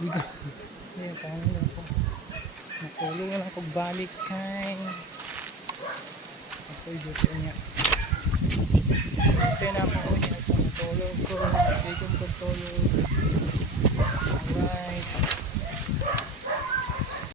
Ayan, paano na ako. Natulog na ako balik kay. Ako'y dito niya. Ito na ako niya sa natulog ko. Sige kong